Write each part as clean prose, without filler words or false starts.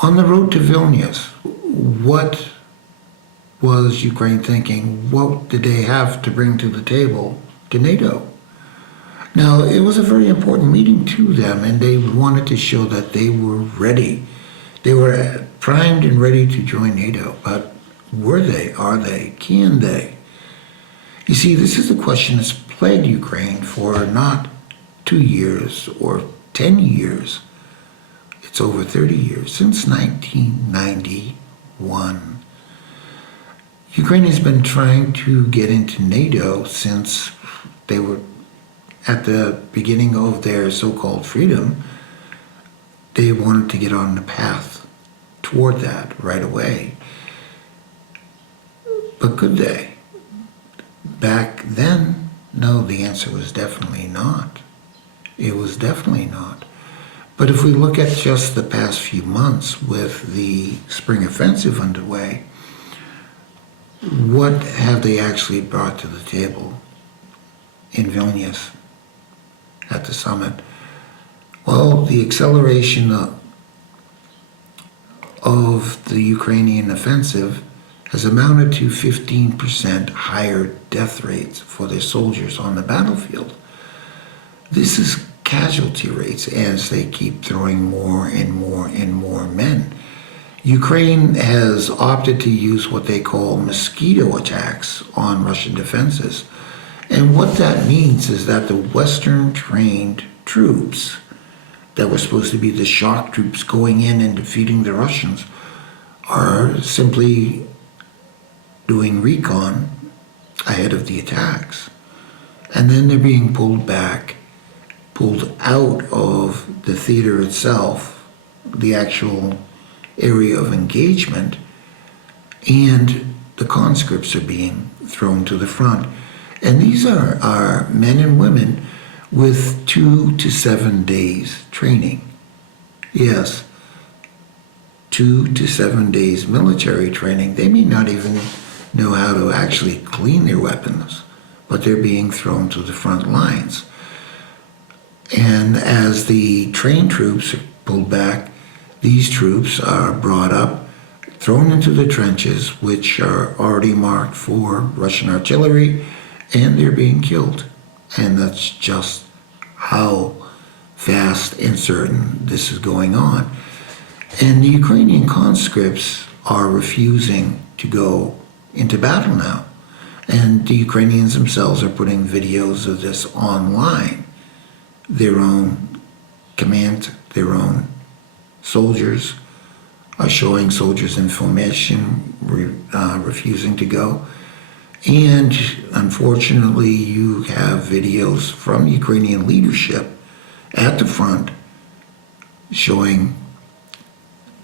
On the road to Vilnius, what was Ukraine thinking? What did they have to bring to the table to NATO? Now, it was a very important meeting to them, and they wanted to show that they were ready. They were primed and ready to join NATO, but were they? Are they? Can they? You see, this is the question that's plagued Ukraine for not 2 years or 10 years. It's over 30 years, since 1991. Ukraine has been trying to get into NATO since they were at the beginning of their so-called freedom. They wanted to get on the path toward that right away. But could they? Back then, no, the answer was definitely not. It was definitely not. But if we look at just the past few months with the spring offensive underway, what have they actually brought to the table in Vilnius at the summit? Well, the acceleration of the Ukrainian offensive has amounted to 15% higher death rates for their soldiers on the battlefield. This is casualty rates as they keep throwing more and more and more men. Ukraine has opted to use what they call mosquito attacks on Russian defenses. And what that means is that the Western trained troops that were supposed to be the shock troops going in and defeating the Russians are simply doing recon ahead of the attacks. And then they're being pulled out of the theater itself, the actual area of engagement, and the conscripts are being thrown to the front. And these are men and women with 2 to 7 days training. Yes, 2 to 7 days military training. They may not even know how to actually clean their weapons, but they're being thrown to the front lines. And as the trained troops are pulled back, these troops are brought up, thrown into the trenches, which are already marked for Russian artillery, and they're being killed. And that's just how fast and certain this is going on. And the Ukrainian conscripts are refusing to go into battle now. And the Ukrainians themselves are putting videos of this online. Their own command, their own soldiers are showing soldiers in formation refusing to go. And unfortunately, you have videos from Ukrainian leadership at the front showing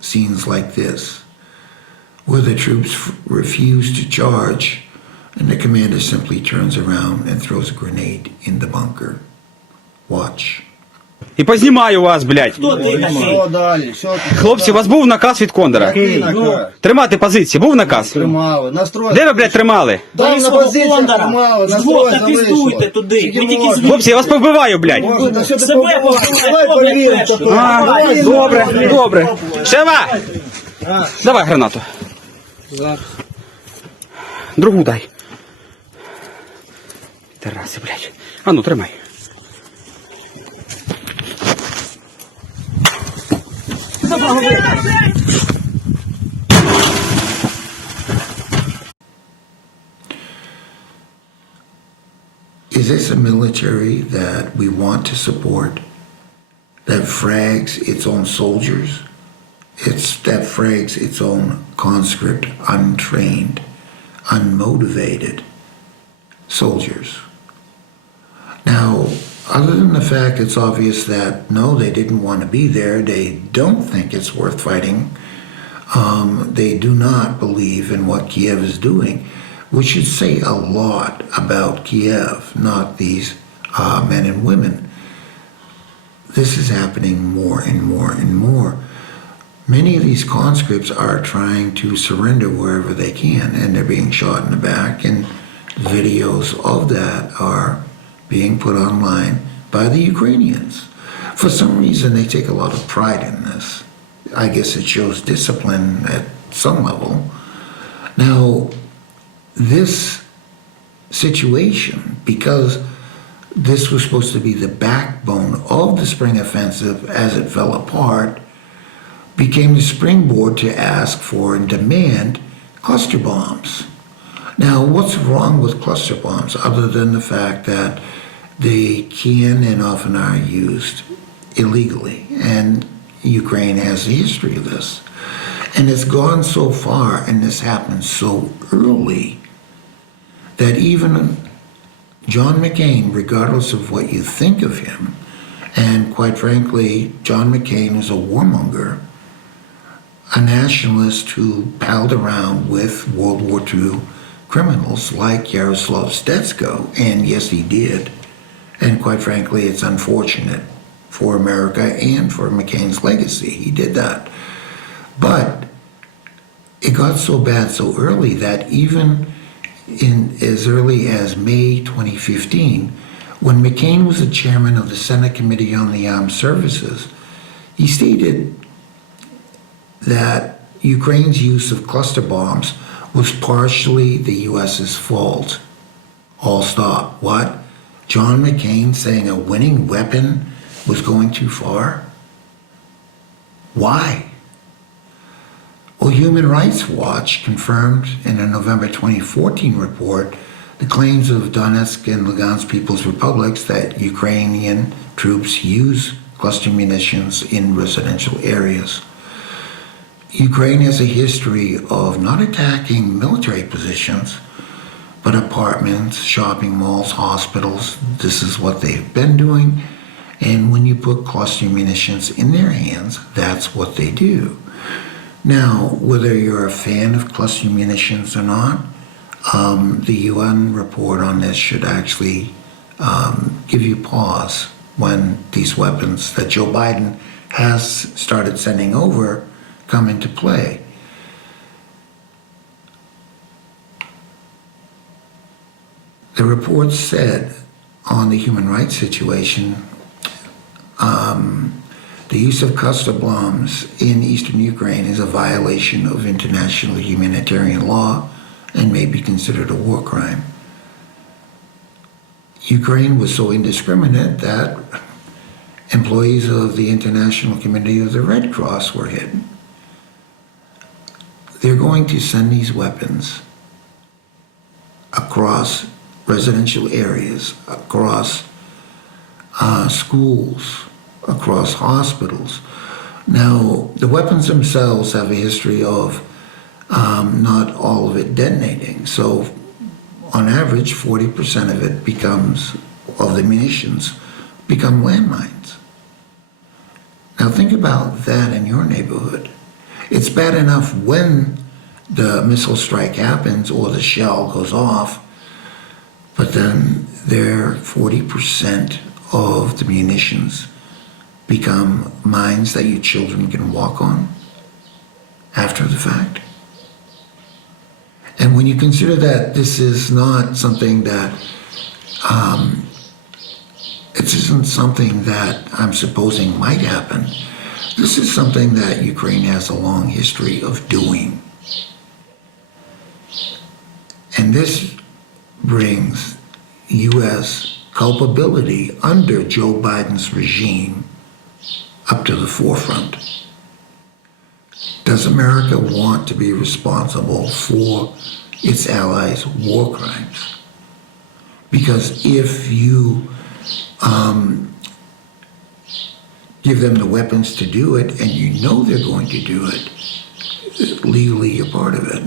scenes like this, where the troops refuse to charge and the commander simply turns around and throws a grenade in the bunker. Watch. І познімаю вас, блядь. Хто ти такий? Що далі? Що ти? Хлопці, у вас був наказ від Кондора. Який наказ? Тримати позиції, був наказ? Тримали. Настрой. Де ви, блядь, тримали? Там на Свого позиціях Кондора. тримали. Вдвох Настрой так і залишили. здуйте туди. Скільки Ми тільки можна? звідти. Хлопці, я вас повбиваю, блядь. Боже, та що ти Себе побиваєш? побивай, Давай побивай повіримо перший. такого. А, Давай, добре, добре. Шева! Давай гранату. Другу дай. Тераси, блядь. А ну, тримай. Is this a military that we want to support, that frags its own soldiers? That frags its own conscript, untrained, unmotivated soldiers? Now, other than the fact it's obvious that, no, they didn't want to be there, they don't think it's worth fighting, they do not believe in what Kiev is doing, which should say a lot about Kiev, not these men and women. This is happening more and more and more. Many of these conscripts are trying to surrender wherever they can, and they're being shot in the back, and videos of that are being put online by the Ukrainians. For some reason, they take a lot of pride in this. I guess it shows discipline at some level. Now, this situation, because this was supposed to be the backbone of the spring offensive as it fell apart, became the springboard to ask for and demand cluster bombs. Now, what's wrong with cluster bombs other than the fact that they can and often are used illegally? And Ukraine has a history of this. And it's gone so far, and this happened so early, that even John McCain, regardless of what you think of him, and quite frankly, John McCain is a warmonger, a nationalist who palled around with World War II criminals like Yaroslav Stetsko, and yes, he did. And quite frankly, it's unfortunate for America and for McCain's legacy. He did that. But it got so bad so early that even in as early as May 2015, when McCain was the chairman of the Senate Committee on the Armed Services, he stated that Ukraine's use of cluster bombs was partially the US's fault. All stop. What? John McCain saying a winning weapon was going too far? Why? Well, Human Rights Watch confirmed in a November 2014 report the claims of Donetsk and Lugansk People's Republics that Ukrainian troops use cluster munitions in residential areas. Ukraine has a history of not attacking military positions, but apartments, shopping malls, hospitals. This is what they've been doing. And when you put cluster munitions in their hands, that's what they do. Now, whether you're a fan of cluster munitions or not, the UN report on this should actually give you pause when these weapons that Joe Biden has started sending over come into play. The report said on the human rights situation, the use of cluster bombs in eastern Ukraine is a violation of international humanitarian law and may be considered a war crime. Ukraine was so indiscriminate that employees of the International Committee of the Red Cross were hit. They're going to send these weapons across residential areas, across schools, across hospitals. Now, the weapons themselves have a history of not all of it detonating. So, on average, 40% of it of the munitions become landmines. Now, think about that in your neighborhood. It's bad enough when the missile strike happens or the shell goes off, but then 40% of the munitions become mines that your children can walk on after the fact. And when you consider that this is not something that, it isn't something that I'm supposing might happen, this is something that Ukraine has a long history of doing. And this brings U.S. culpability under Joe Biden's regime up to the forefront. Does America want to be responsible for its allies' war crimes? Because if you give them the weapons to do it, and you know they're going to do it, legally you're part of it.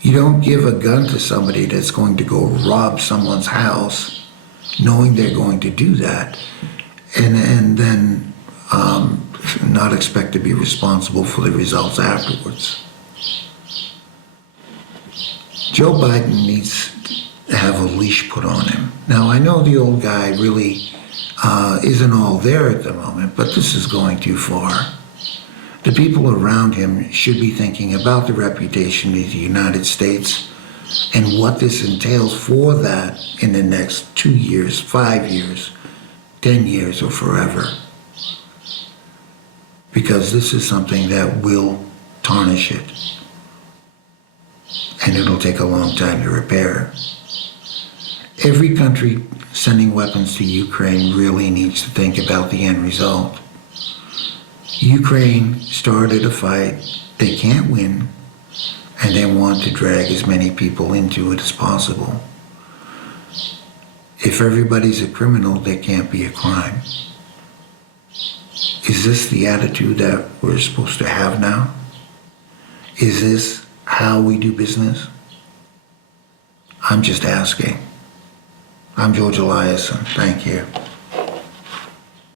You don't give a gun to somebody that's going to go rob someone's house, knowing they're going to do that, and then not expect to be responsible for the results afterwards. Joe Biden needs to have a leash put on him. Now, I know the old guy really isn't all there at the moment, but this is going too far. The people around him should be thinking about the reputation of the United States and what this entails for that in the next 2 years, 5 years, 10 years, or forever. because this is something that will tarnish it. And it'll take a long time to repair. Every country sending weapons to Ukraine really needs to think about the end result. Ukraine started a fight they can't win, and they want to drag as many people into it as possible. If everybody's a criminal, there can't be a crime. Is this the attitude that we're supposed to have now? Is this how we do business? I'm just asking. I'm George Eliason. Thank you.